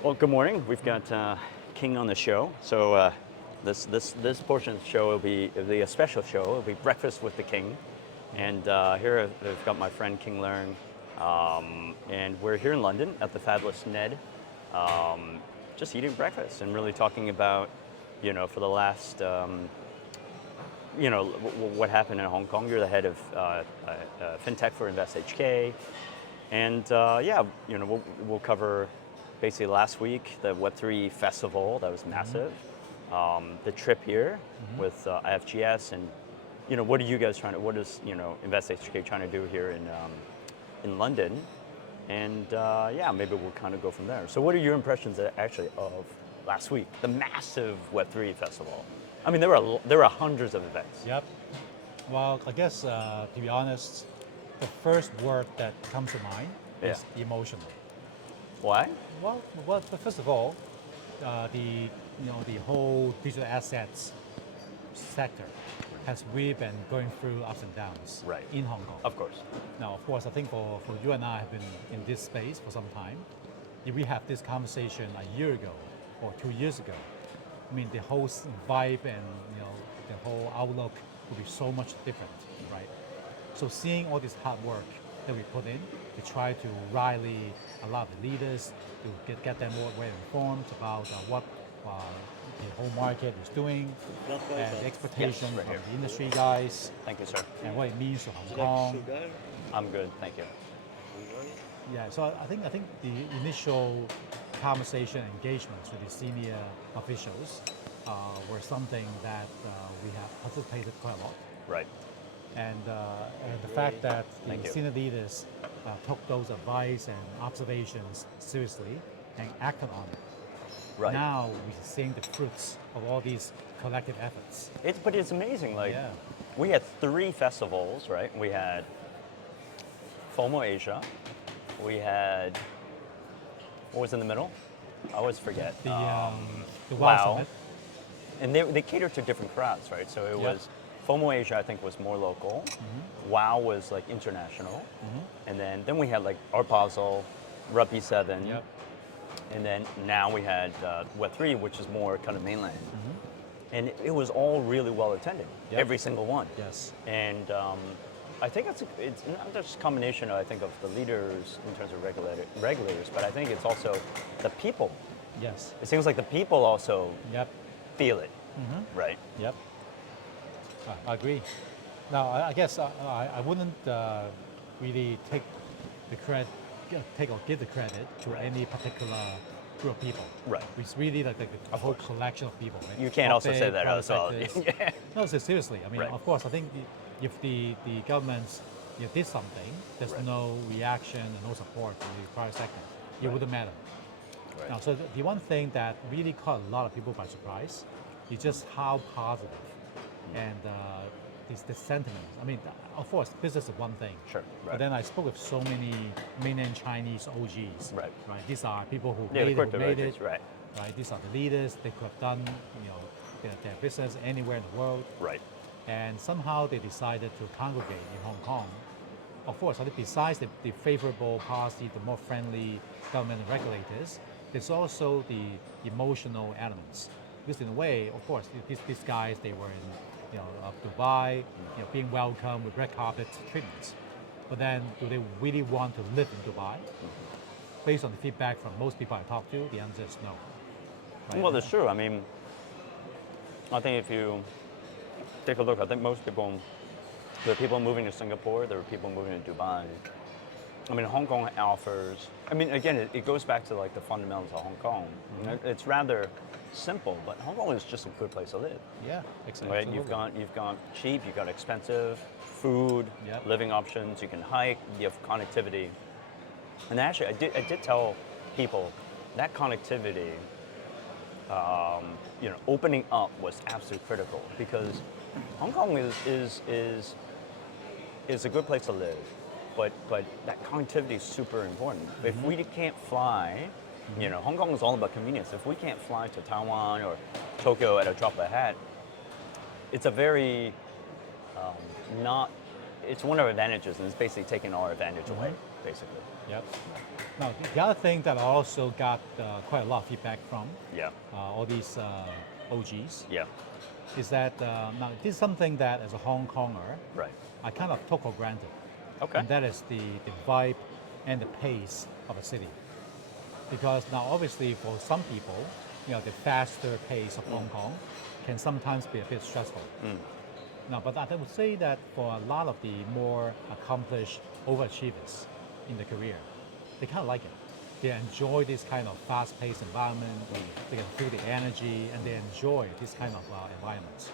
Well, good morning. We've got King on the show. So this portion of the show will be a special show. It'll be breakfast with the King, and here I've got my friend King Leung, and we're here in London at the fabulous Ned, just eating breakfast and really talking about, for the last, what happened in Hong Kong. You're the head of Fintech for InvestHK, and we'll cover. Basically, last week, the Web3 festival, that was massive. The trip here with IFGS, and what are you guys what is InvestHK trying to do here in London? And maybe we'll kind of go from there. So what are your impressions actually of last week, the massive Web3 festival? I mean, there were hundreds of events. Yep. Well, I guess to be honest, the first word that comes to mind is emotional. Why? Well, first of all, the whole digital assets sector has really been going through ups and downs in Hong Kong. Of course. Now, of course, I think for you and I have been in this space for some time. If we have this conversation a year ago or 2 years ago, I mean, the whole vibe and the whole outlook will be so much different, right? So seeing all this hard work that we put in to try to rally a lot of the leaders to get them more well informed about what the whole market is doing and the expectation of the industry guys. Thank you, sir. And what it means to Hong Kong. I'm good, thank you. Yeah, so I think the initial conversation engagements with the senior officials were something that we have participated quite a lot. Right. And the fact that the senior leaders took those advice and observations seriously and acted on it. Right. Now we're seeing the fruits of all these collective efforts. But it's amazing. We had 3 festivals, right? We had FOMO Asia. We had, what was in the middle? I always forget. The WOW. Summit. And they catered to different crowds, right? So it was FOMO Asia, I think, was more local. WOW was like international. And then we had like Art Basel, Rugby 7. Yep. And then now we had Web3, which is more kind of mainland. And it was all really well attended, every single one. Yes. And I think it's not just a combination, I think, of the leaders in terms of regulators, but I think it's also the people. Yes. It seems like the people also feel it, right? Yep. I agree. Now, I guess I wouldn't really take the credit, give the credit to any particular group of people. Right. It's really like a whole collection of people. Right? You can't also say that as well. No, seriously. I mean, of course, I think if the governments did something, there's no reaction and no support from the private sector, it wouldn't matter. Right. Now, so the one thing that really caught a lot of people by surprise is just how positive and the sentiment. I mean, of course, business is one thing. Sure. Right. But then I spoke with so many mainland Chinese OGs. Right. These are people who the made crypto it. right. Right. These are the leaders. They could have done their business anywhere in the world. Right. And somehow they decided to congregate in Hong Kong. Of course, I think besides the favorable policy, the more friendly government and regulators, there's also the emotional elements. Because in a way, of course, these guys, they were in Dubai, being welcomed with red carpet treatments. But then, do they really want to live in Dubai? Based on the feedback from most people I talked to, the answer is no. Right? Well, that's true. I mean, I think if you take a look, I think most people, there are people moving to Singapore, there are people moving to Dubai. I mean, Hong Kong offers, I mean, again, it goes back to like the fundamentals of Hong Kong. It's rather simple, but Hong Kong is just a good place to live. Yeah, exactly. Right? You've got cheap, you've got expensive, food, living options, you can hike, you have connectivity. And actually, I did tell people that connectivity, opening up was absolutely critical, because Hong Kong is a good place to live, but that connectivity is super important. If we can't fly, Hong Kong is all about convenience. If we can't fly to Taiwan or Tokyo at a drop of a hat, it's a very it's one of our advantages, and it's basically taking our advantage away, basically. Yep. Now, the other thing that I also got quite a lot of feedback from Yeah. all these OGs Yeah. is that now this is something that as a Hong Konger, Right. I kind of took for granted. Okay. And that is the vibe and the pace of a city. Because now obviously for some people, the faster pace of Hong Kong can sometimes be a bit stressful. Now, but I would say that for a lot of the more accomplished overachievers in the career, they kind of like it. They enjoy this kind of fast-paced environment. They can feel the energy, and they enjoy this kind of environment.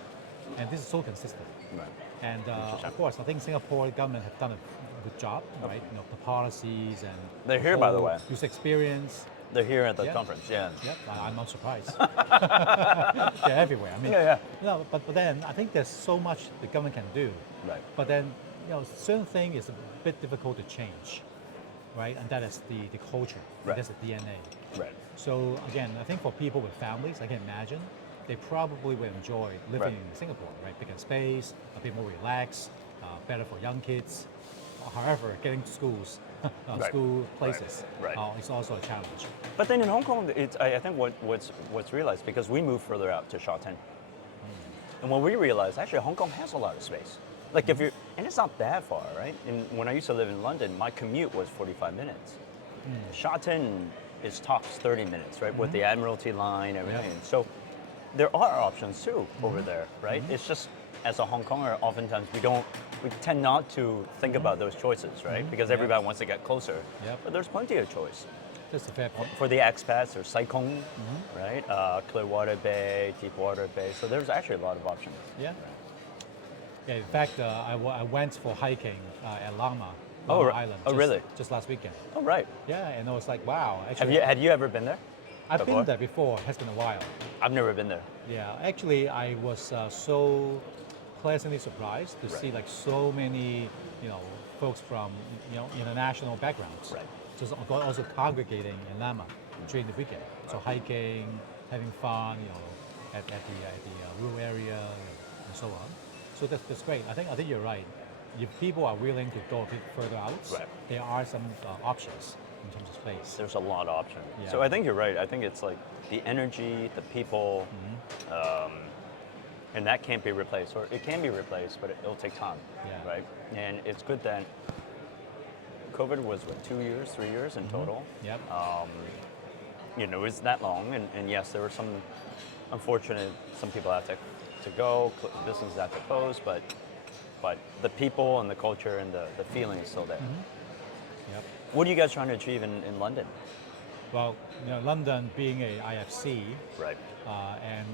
And this is so consistent. Right. And of course, I think Singapore government have done a good job, right? The policies and They're here, by the way. user experience. They're here at the Yeah. conference. Yeah. Yep, I'm not surprised. They're everywhere. I mean, Yeah. but then I think there's so much the government can do. Right. But then, certain thing is a bit difficult to change, right? And that is the culture. Right. That's the DNA. Right. So again, I think for people with families, I can imagine they probably will enjoy living Right. in Singapore, right? Bigger space, a bit more relaxed, better for young kids. However, getting to schools, Right. school places, Right. is also a challenge. But then in Hong Kong, I think what's realized, because we moved further out to Shawton, and when we realized actually Hong Kong has a lot of space. Like if you're, and it's not that far, right? And when I used to live in London, my commute was 45 minutes. Shawton is tops 30 minutes, right? With the Admiralty line, everything. Yeah. So there are options too over there, right? It's just as a Hong Konger, oftentimes we tend not to think about those choices, right? Because everybody wants to get closer. Yep. But there's plenty of choice. That's a fair point. For the expats, there's Sai Kung, right? Clearwater Bay, Deepwater Bay. So there's actually a lot of options. Yeah. Yeah. In fact, I went for hiking at Lama Oh, Island. oh, really? Just last weekend. Oh, right. Yeah, and I was like, wow. Have Actually, had you ever been there? I've before? been there before. It has been a while. I've never been there. Yeah, actually, I was so pleasantly surprised to see like so many, folks from international backgrounds. Right. Just also congregating in Lama during the weekend. So hiking, having fun, at the rural area and so on. So that's great. I think you're right. If people are willing to go a bit further out, Right. there are some options in terms of space. There's a lot of options. Yeah. So I think you're right. I think it's like the energy, the people, and that can't be replaced, or it can be replaced, but it'll take time, Yeah. right? And it's good that COVID was what, 2 years, 3 years in total. Yep. It was that long, and yes, there were some unfortunate. Some people had to go, businesses had to close, but the people and the culture and the feeling is still there. Yep. What are you guys trying to achieve in London? Well, London being a IFC, Right. and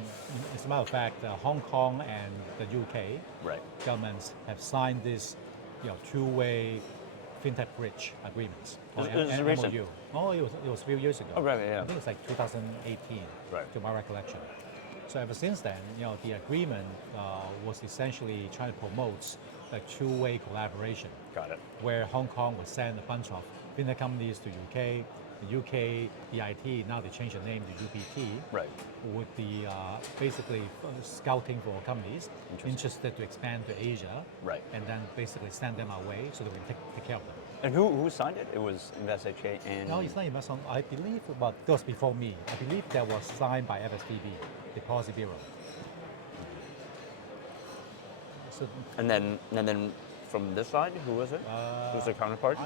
as a matter of fact, Hong Kong and the UK Right. governments have signed this, two-way fintech bridge agreements. Is or it recent? MOU. Oh, it was a few years ago. Oh, right, yeah. I think it's like 2018, Right. to my recollection. So ever since then, the agreement was essentially trying to promote like two-way collaboration, Got it. where Hong Kong would send a bunch of fintech companies to UK. The UK, the IT, now they changed the name to UPT, Right. would be basically scouting for companies Interesting. interested to expand to Asia, Right. and then basically send them our way so that we can take care of them. And who signed it? It was InvestHK and. No, it's not investment. I believe, but that was before me. I believe that was signed by FSBB, the Policy Bureau. So And then from this side, who was it? Who's the counterpart?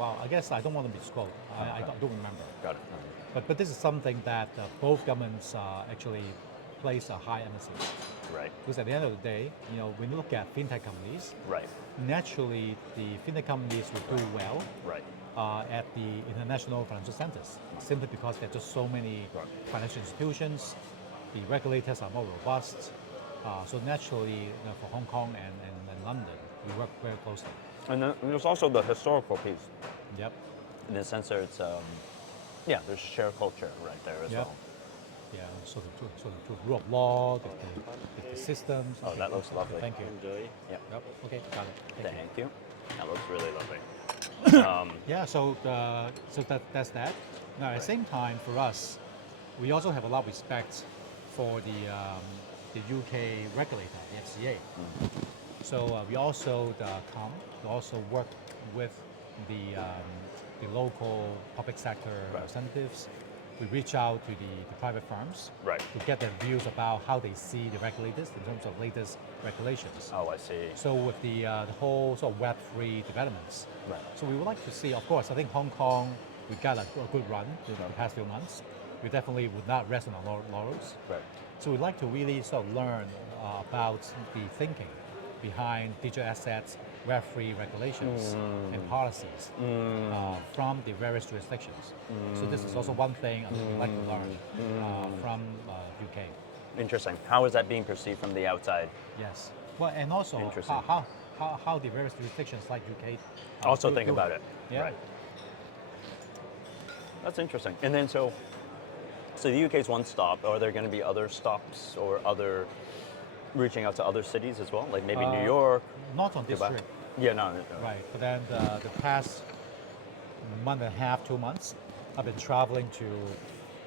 I guess I don't want to misquote. I don't remember. Got it. But this is something that both governments actually place a high emphasis. Right. Because at the end of the day, when you look at fintech companies, Right. naturally the fintech companies will do well Right. at the international financial centers, simply because there are just so many Right. financial institutions. The regulators are more robust. So naturally, for Hong Kong and London, we work very closely. And then there's also the historical piece, Yep. in the sense that it's, there's shared culture right there as Yep. well. Yeah. So the rule of law, the systems. Oh, that looks lovely. Thank you. Enjoy. Yeah. Yep. Okay. Got it. Thank you. That looks really lovely. Yeah. So that's that. Now at the same time, for us, we also have a lot of respect for the UK regulator, the FCA. So we also we also work with the the local public sector representatives. We reach out to the private firms to get their views about how they see the regulators in terms of latest regulations. Oh, I see. So with the whole sort of Web3 developments, Right. so we would like to see, of course, I think Hong Kong, we got a good run the past few months. We definitely would not rest on our laurels. Right. So we'd like to really sort of learn about the thinking behind digital assets, Web3 regulations and policies from the various jurisdictions. So this is also one thing we'd like to learn from UK. Interesting. How is that being perceived from the outside? Yes. Well, and also Interesting. how the various jurisdictions like UK Also think about it. Yeah. Right. That's interesting. And then so the UK is one stop. Are there going to be other stops or other reaching out to other cities as well, like maybe New York? Not on this Dubai? trip. Yeah, no. Right. But then the past month and a half, 2 months, I've been traveling to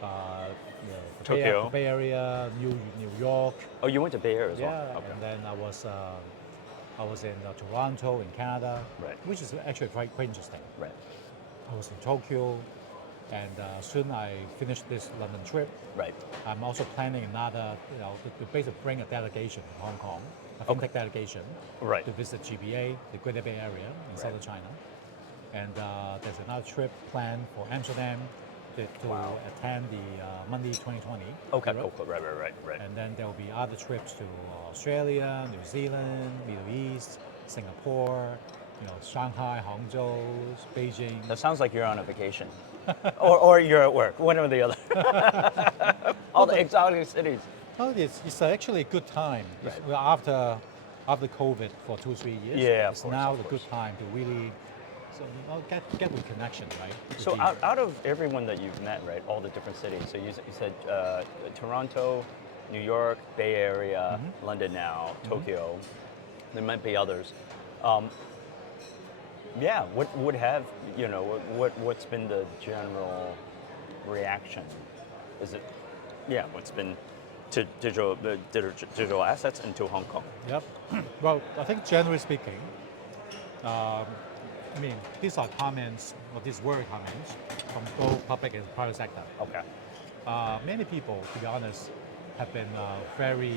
the Tokyo. Bay Area, New York. Oh, you went to Bay Area as Yeah, well? Okay. and then I was in Toronto in Canada, Right. which is actually quite interesting. Right. I was in Tokyo, and soon I finished this London trip. Right. I'm also planning another, to basically bring a delegation to Hong Kong, a Fintech delegation, Right. to visit GBA, the Greater Bay Area in southern China. And there's another trip planned for Amsterdam to attend the Monday 2020. Okay, Europe. cool. Right. And then there will be other trips to Australia, New Zealand, Middle East, Singapore, Shanghai, Hangzhou, Beijing. That sounds like you're on a vacation. or you're at work, one or the other. All the exotic cities. No, it's actually a good time. Right. Well, after COVID for 2-3 years, Yeah, of it's course, now of the course. good time to really get with connection, right? with So the- out of everyone that you've met, right, all the different cities, so you said Toronto, New York, Bay Area, London now, Tokyo, there might be others. What would have, what's been the general reaction? Is it, what's been to digital assets and to Hong Kong? Yep. Well, I think generally speaking, these are comments, or these were comments from both public and private sector. Okay. Many people, to be honest, have been very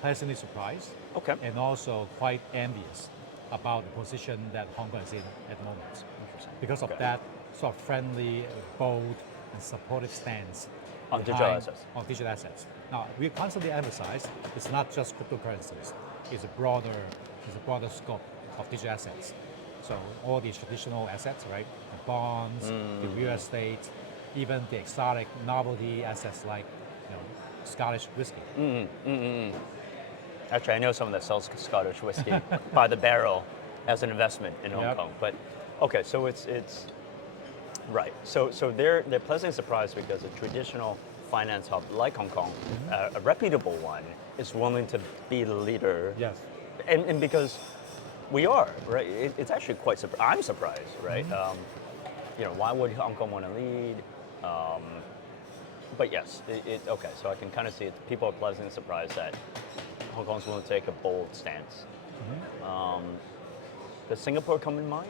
pleasantly surprised Okay. and also quite envious about the position that Hong Kong is in at the moment. Interesting. Because of Okay. that sort of friendly, bold, and supportive stance On digital behind- assets. On digital assets. Now, we constantly emphasize it's not just cryptocurrencies. It's a broader scope of digital assets. So all these traditional assets, right? The bonds, the real estate, even the exotic novelty assets like Scottish whiskey. Actually, I know someone that sells Scottish whiskey by the barrel as an investment in Hong Yep. Kong. But okay, so it's right. So they're pleasantly surprised because a traditional finance hub like Hong Kong, a reputable one, is willing to be the leader. Yes. And because we are, right? It's actually quite I'm surprised, right? Why would Hong Kong want to lead? But yes, okay. So I can kind of see it. People are pleasantly surprised that Hong Kong's willing to take a bold stance. Does Singapore come in mind?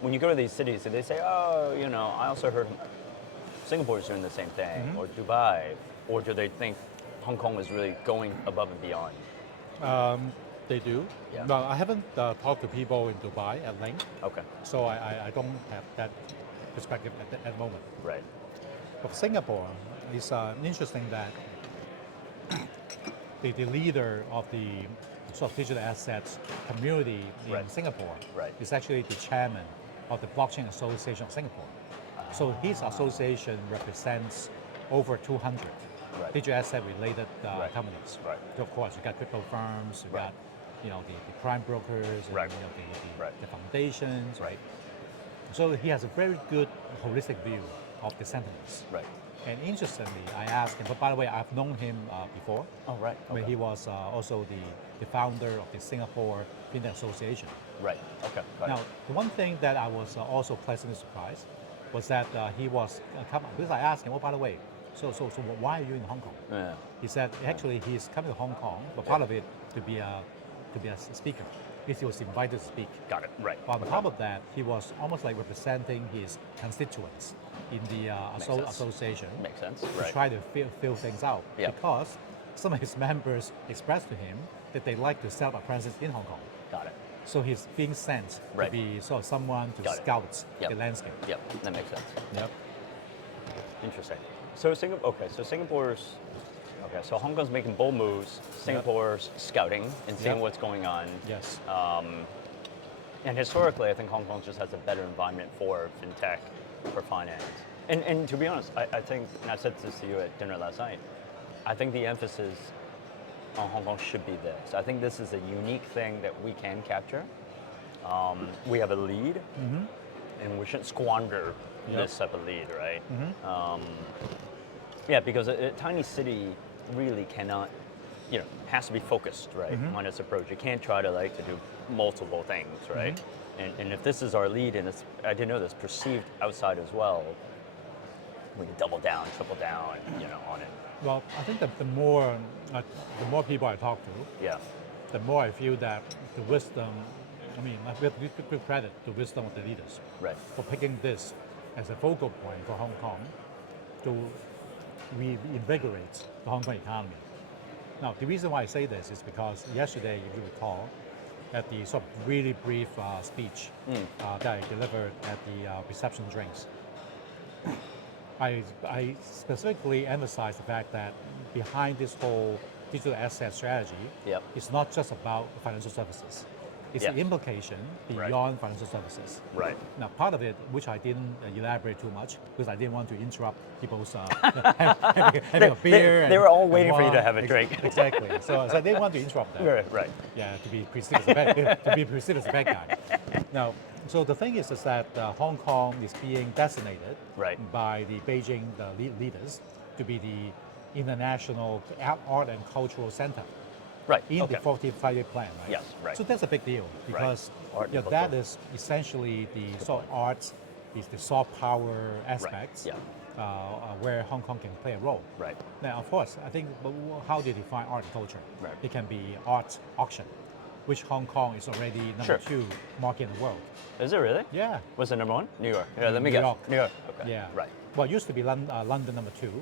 When you go to these cities, do they say, "Oh, I also heard Singapore is doing the same thing," or Dubai, or do they think Hong Kong is really going above and beyond? They do. Yeah. Well, I haven't talked to people in Dubai at length, Okay, so I don't have that perspective at the moment. right. Of Singapore, it's interesting that the leader of the sort of digital assets community in Right. Singapore Right. is actually the chairman of the Blockchain Association of Singapore. So his association represents over 200 Right. digital asset related Right. companies. Right. So of course, you got crypto firms, you Right. got the prime brokers, and Right. Right. the foundations, Right. So he has a very good holistic view of the sentiments. Right. And interestingly, I asked him, but by the way, I've known him before. Oh, right. When Okay. he was also the founder of the Singapore Fintech Association. Right. Okay. Got Now, it. the one thing that I was also pleasantly surprised was that he was, because I asked him, oh, by the way, so why are you in Hong Kong? Yeah. He said, actually, he's coming to Hong Kong, but part of it to be a speaker. is he was invited to speak. Got it. Right. On top of that, he was almost like representing his constituents in the sense. association. Makes sense. To Right. try to fill things out. Yeah. Because some of his members expressed to him that they like to set up a presence in Hong Kong. Got it. So he's being sent Right. to be sort of someone to Got it. scout Yep. the landscape. Yep. That makes sense. Yep. Interesting. So Singapore's so Hong Kong's making bold moves. Singapore's scouting and seeing Yep. what's going on. Yes. And historically, I think Hong Kong just has a better environment for fintech, for finance. And to be honest, I think, and I said this to you at dinner last night, I think the emphasis on Hong Kong should be this. I think this is a unique thing that we can capture. We have a lead, and we shouldn't squander this type of lead, right? Yeah, because a tiny city really cannot, has to be focused, right, on its approach. You can't try to do multiple things, right? And if this is our lead, and it's, I didn't know this, perceived outside as well, we can double down, triple down, on it. Well, I think that the more people I talk to, Yeah. the more I feel that the wisdom, we have to give credit to the wisdom of the leaders Right. for picking this as a focal point for Hong Kong to reinvigorate the Hong Kong economy. Now, the reason why I say this is because yesterday, if you recall, at the sort of really brief speech that I delivered at the reception drinks, I specifically emphasized the fact that behind this whole digital asset strategy, Yep. it's not just about financial services. It's Yeah. the implication beyond financial services. Right. Now, part of it, which I didn't elaborate too much, because I didn't want to interrupt people's having a beer. They were all and waiting for you to wine. have a drink. Exactly. So I didn't want to interrupt that. Right. Yeah, to be perceived as a bad, to be perceived as a bad guy. Now, so the thing is that Hong Kong is being designated Right. by the Beijing leaders to be the international art and cultural center Right. in Okay. the 14th Five-Year Plan, right? Yes, right. So that's a big deal because Art and that culture. is essentially the sort of arts, the soft power aspects Yeah. where Hong Kong can play a role. Right. Now, of course, I think how do you define art and culture? Right. It can be art auction, which Hong Kong is already number Sure. 2 market in the world. Is it really? Yeah. What's the number one? New York. Yeah, let me New guess. York. New York. Okay. Yeah. Right. Well, it used to be London number 2.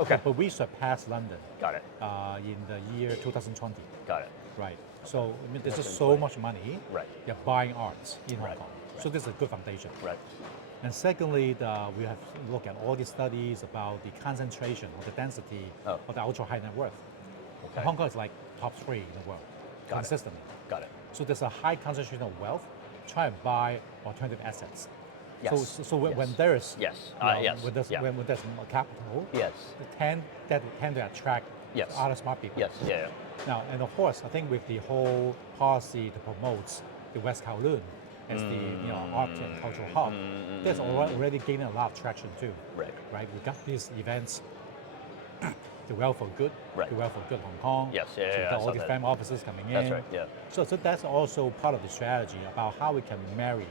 Okay. But we surpassed London Got it. in the year 2020. Got it. Right. So there's just 2020. so much money. Right. You're buying arts in Hong Right. Kong. So this is a good foundation. Right. And secondly, we have to look at all these studies about the concentration or the density Oh. of the ultra high net worth. Okay. Hong Kong is like top 3 in the world, Got it. consistently. Got it. So there's a high concentration of wealth. Try and buy alternative assets. Yes. So when Yes. there's Yes. you know, Yes. Yeah. when there's more capital, Yes. that tend to attract Yes. other smart people. Yes. Yeah. Now, and of course, I think with the whole policy to promote the West Kowloon as the art and cultural hub, that's already gaining a lot of traction too. Right. Right. We got these events, the Wealth for Good, Right. the Wealth for Good Hong Kong. Yes, yeah, so yeah, we I got saw all these that. family offices coming in. That's right. Yeah. So that's also part of the strategy about how we can marry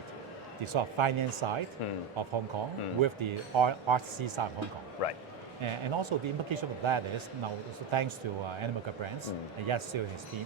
the sort of finance side of Hong Kong with the artsy side of Hong Kong. Right. And also the implication of that is now, so thanks to Animal Gut Brands and Yas Siu and his team,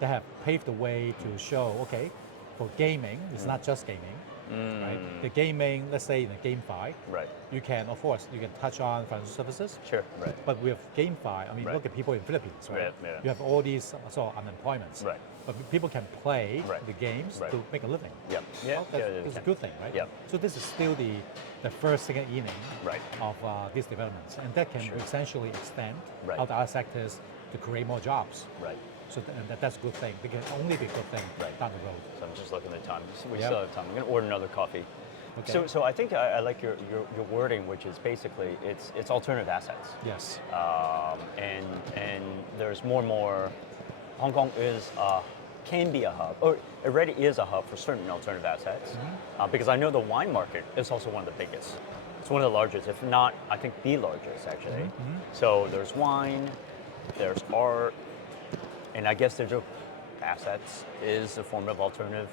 they have paved the way to show, okay, for gaming, it's not just gaming, right? The gaming, let's say in a GameFi, Right. you can, of course, you can touch on financial services, Sure. Right. but with GameFi, I mean, Right. look at people in Philippines, right? Right, yeah. You have all these sort of unemployments, Right. but people can play Right. the games Right. to make a living. Yep. Yeah. Well, that's a good thing, right? Yep. So this is still the first, second inning Right. of these developments, and that can essentially extend Right. out to other sectors to create more jobs. Right. So that's a good thing. It can only be a good thing Right. down the road. So I'm just looking at the time. We Yep. still have time. I'm going to order another coffee. Okay. So I think I like your wording, which is basically it's alternative assets, Yes. and there's more and more. Hong Kong can be a hub, or it already is a hub for certain alternative assets, because I know the wine market is also one of the biggest. It's one of the largest, if not, I think the largest actually. So there's wine, there's art, and I guess digital assets is a form of alternative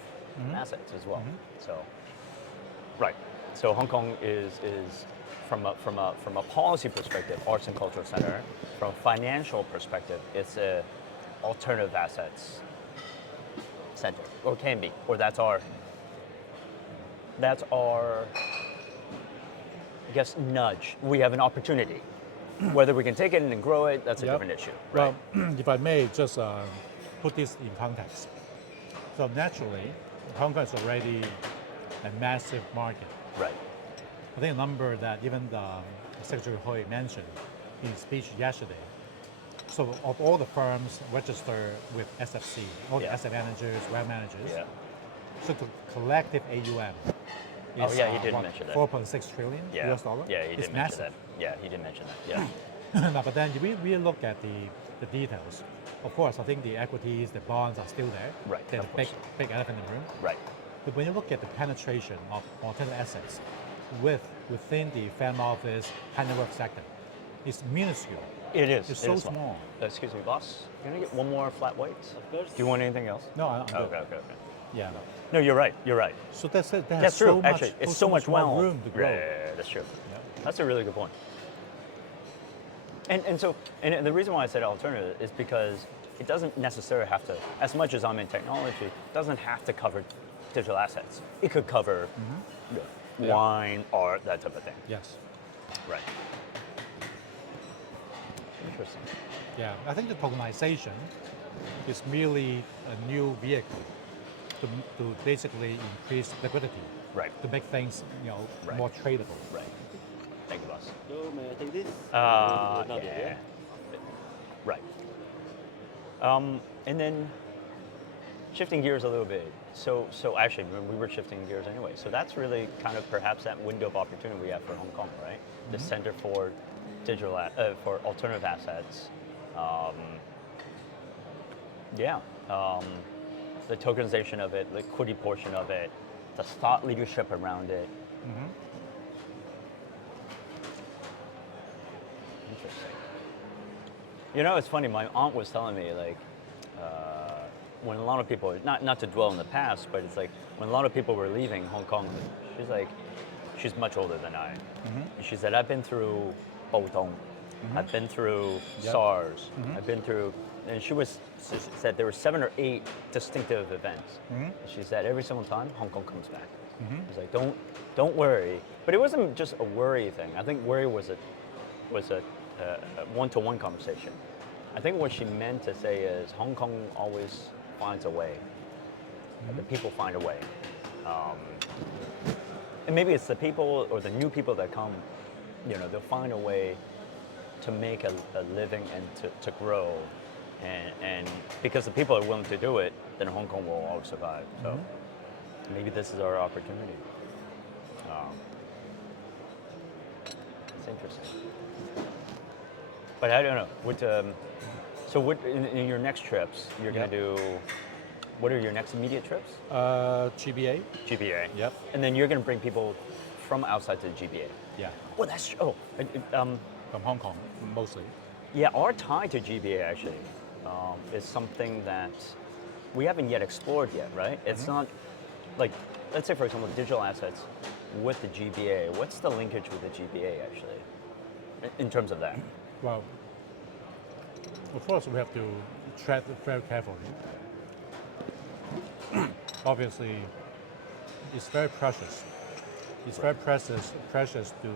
assets as well. So. Right. So Hong Kong is from a policy perspective, arts and cultural center. From a financial perspective, it's a alternative assets center, or can be, or that's our, I guess, nudge. We have an opportunity. Whether we can take it and grow it, that's a different issue. Right? Well, if I may just put this in context. So naturally, Hong Kong is already a massive market. Right. I think a number that even the Secretary Hui mentioned in his speech yesterday. So of all the firms registered with SFC, all the asset managers, wealth managers, so the collective AUM is he did mention that. 4.6 trillion US dollar. Yeah, he it's did mention massive. that. Yeah, he did mention that. Yeah. No, but then if we really look at the details, of course, I think the equities, the bonds are still there. Right, They're of the course. big elephant in the room. Right. But when you look at the penetration of alternative assets within the family office high net worth sector, it's minuscule. It is. It's It so is small. Excuse me, boss. Can I get one more flat white? Of course. Do you want anything else? No, I'm good. Okay. Yeah. No, you're right. You're right. So that's it. That's so true. Much, Actually, it's so much more more room to grow. Yeah, that's true. Yeah. That's a really good point. And so the reason why I said alternative is because it doesn't necessarily have to, as much as I'm in technology, it doesn't have to cover digital assets. It could cover wine, art, that type of thing. Yes. Right. Interesting. Yeah. I think the tokenization is merely a new vehicle to basically increase liquidity. Right. To make things Right. more tradable. Right. Thank you, boss. So may I take this? Yeah. Right. And then shifting gears a little bit. So actually, we were shifting gears anyway. So that's really kind of perhaps that window of opportunity we have for Hong Kong, right? The Center for Digital for Alternative Assets. The tokenization of it, liquidity portion of it, the thought leadership around it. Interesting. You know, it's funny. My aunt was telling me when a lot of people, not to dwell in the past, but it's like when a lot of people were leaving Hong Kong, she's much older than I. And she said, I've been through Baodong, I've been through SARS, I've been through, and she said there were 7 or 8 distinctive events. And she said every single time Hong Kong comes back. She's like, don't worry. But it wasn't just a worry thing. I think worry was a one-to-one conversation. I think what she meant to say is Hong Kong always finds a way. The people find a way. And maybe it's the people or the new people that come, they'll find a way to make a living and to grow. And because the people are willing to do it, then Hong Kong will always survive. So maybe this is our opportunity. It's interesting. But I don't know. So what in your next trips, you're going to do, what are your next immediate trips? GBA. GBA. Yep. And then you're going to bring people from outside to the GBA. Yeah. Oh, that's, From Hong Kong, mostly. yeah, our tie to GBA actually is something that we haven't yet explored yet, right? It's not like, let's say for example, digital assets with the GBA. What's the linkage with the GBA actually, in terms of that? Well, of course, we have to tread very carefully. Obviously, it's very precious. It's very precious to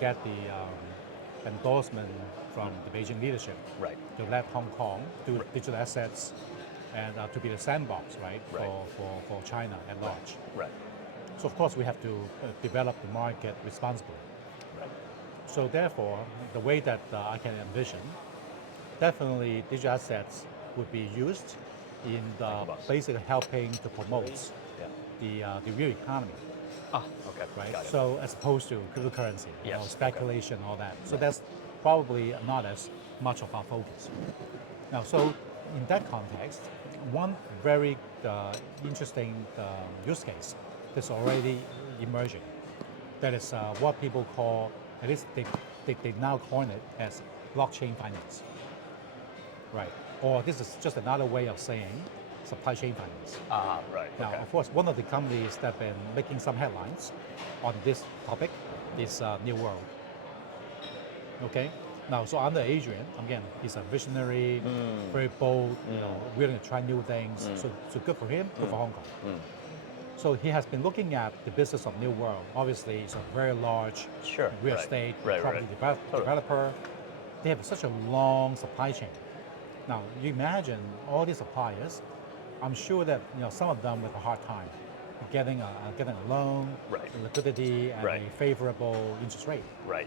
get the endorsement from the Beijing leadership. Right. To let Hong Kong do digital assets and to be the sandbox, right, for China at large. Right. So of course we have to develop the market responsibly. Right. So therefore, the way that I can envision, definitely digital assets would be used in basically helping to promote the real economy, Okay. right? Got it. So as opposed to cryptocurrency, Yes, speculation, all that. So that's probably not as much of our focus. Now, so in that context, one very interesting use case that's already emerging, that is what people call, at least they now coin it as blockchain finance, right? Or this is just another way of saying supply chain finance. Right. Now, Okay. of course, one of the companies that have been making some headlines on this topic is New World. Okay, Now, so under Adrian, again, he's a visionary, very bold, willing to try new things. So good for him, good for Hong Kong. So he has been looking at the business of New World. Obviously, it's a very large Sure, real right, estate right, property right. Totally. developer. They have such a long supply chain. Now, you imagine all these suppliers. I'm sure that some of them with a hard time getting a loan, Right. liquidity, and Right. a favorable interest rate. Right.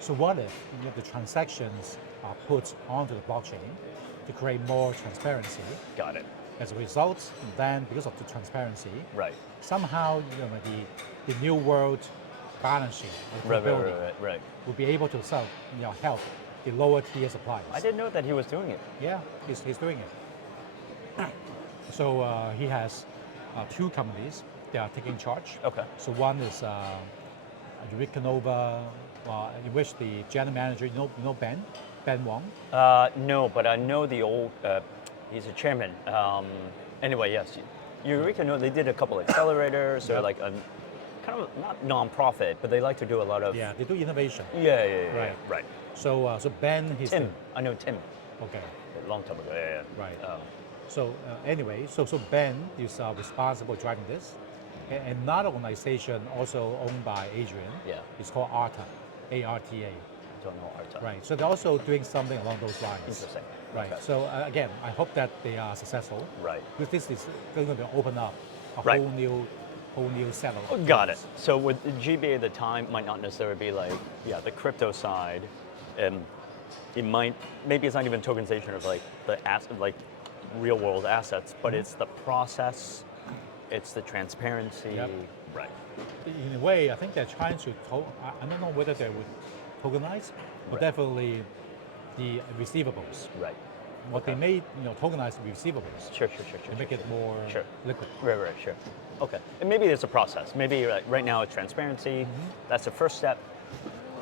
So what if the transactions are put onto the blockchain to create more transparency? Got it. As a result, then because of the transparency, Right. somehow the new world balance sheet or capability Right. will be able to help the lower tier suppliers. I didn't know that he was doing it. Yeah, he's doing it. So he has two companies that are taking charge. Okay. So one is Eureka Nova, in which the general manager, Ben Wong. No, but I know the old. He's a chairman. Anyway, yes. Eureka, no, they did a couple accelerators. They're Yep. like a kind of not non-profit, but they like to do a lot of. Yeah, they do innovation. Yeah. Right. Right. So Ben, he's Tim, I know Tim. okay. A long time ago. Yeah. Right. Um, So anyway, so Ben is responsible for driving this. And another organization also owned by Adrian. Yeah. It's called ARTA, A-R-T-A. don't know Arta. Right. So they're also doing something along those lines. Interesting. Right. Okay. So again, I hope that they are successful. Right. Because this is going to open up a Right. whole new set of. Oh, got it. So with the GBA at the time might not necessarily be like, the crypto side. It might, maybe it's not even tokenization of like the asset, like real world assets, but it's the process, it's the transparency. Yep. Right. In a way, I think they're trying to. I don't know whether they would tokenize, but Right. definitely the receivables. Right. What they made, tokenize receivables. Sure. To make it more Sure. liquid. Right, sure. Okay. And maybe there's a process. Maybe right now it's transparency. That's the first step.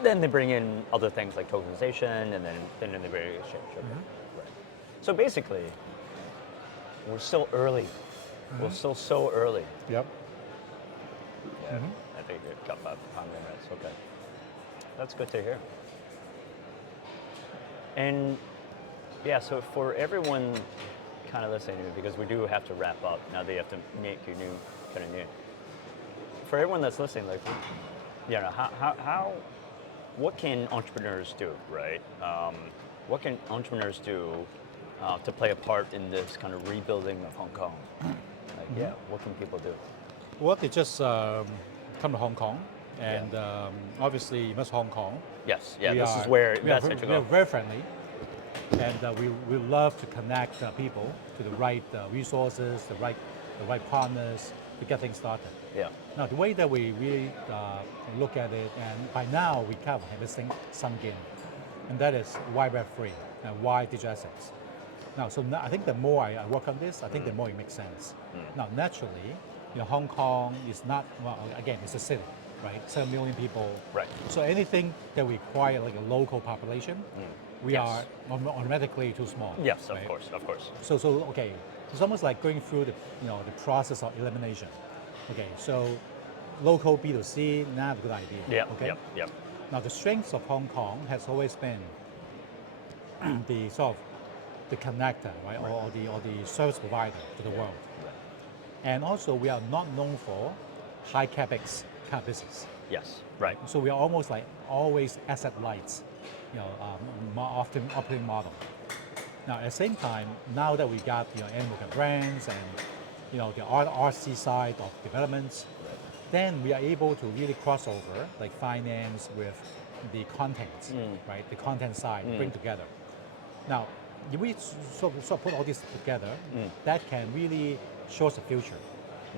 Then they bring in other things like tokenization, and then in the very exchange. Okay. Right. So basically, we're still early. We're still so early. Yep. Yeah. I think it got about 5 minutes. Okay. That's good to hear. And so for everyone kind of listening, because we do have to wrap up now that you have to make your new kind of new. For everyone that's listening, like, how what can entrepreneurs do, right? What can entrepreneurs do to play a part in this kind of rebuilding of Hong Kong? Like, what can people do? Well, they just come to Hong Kong, and obviously, Invest Hong Kong. Yes, We this are- is where we are, InvestHK we are very friendly, and we love to connect people to the right resources, the right partners to get things started. Yeah. Now, the way that we really look at it, and by now we kind of have this thing sunk in, and that is why Web3 and why digital assets. Now, so I think the more I work on this, I think the more it makes sense. Now, naturally, Hong Kong is not, well, again, it's a city, right? 7 million people. Right. So anything that require like a local population, we Yes. are automatically too small. Yes, right? of course. So okay, it's almost like going through the process of elimination. Okay, so local B2C, not a good idea. Yeah. Okay. Yep. Now the strength of Hong Kong has always been the sort of the connector, right, or the service provider to the world. Right. And also we are not known for high capex kind of business. Yes. Right. So we are almost like always asset light, often operating model. Now at the same time, now that we got animal brands and the RC side of developments, then we are able to really cross over like finance with the content, right? The content side, bring together. Now, if we sort of put all this together, that can really show us the future,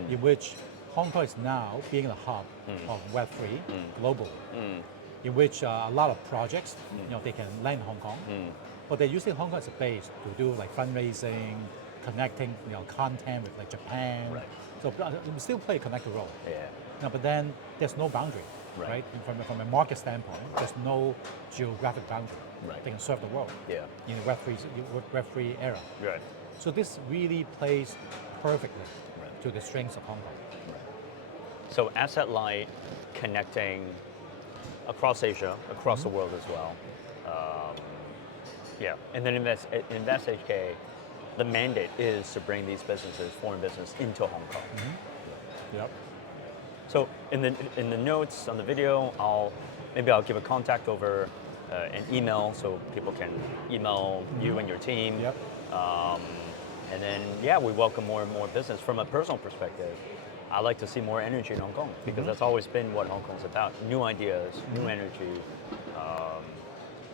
in which Hong Kong is now being the hub of Web3 globally, in which a lot of projects, they can land in Hong Kong, but they're using Hong Kong as a base to do like fundraising, connecting content with like Japan. Right. So we still play a connector role. Yeah. Now, but then there's no boundary, Right. right? From a market standpoint, there's no geographic boundary. Right. They can serve the world Yeah. in the Web3 era. Right. So this really plays perfectly Right. to the strengths of Hong Kong. So asset light, connecting across Asia, across the world as well. Yeah, and then InvestHK, the mandate is to bring these businesses, foreign business, into Hong Kong. Yep. So in the notes on the video, maybe I'll give a contact over an email so people can email you and your team. Yep. And then yeah, we welcome more and more business. From a personal perspective, I like to see more energy in Hong Kong because that's always been what Hong Kong's about: new ideas, new energy,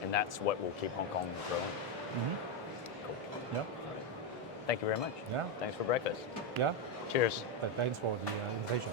and that's what will keep Hong Kong growing. Cool. Yep. Thank you very much. Yeah. Thanks for breakfast. Yeah. Cheers. Thanks for the invitation.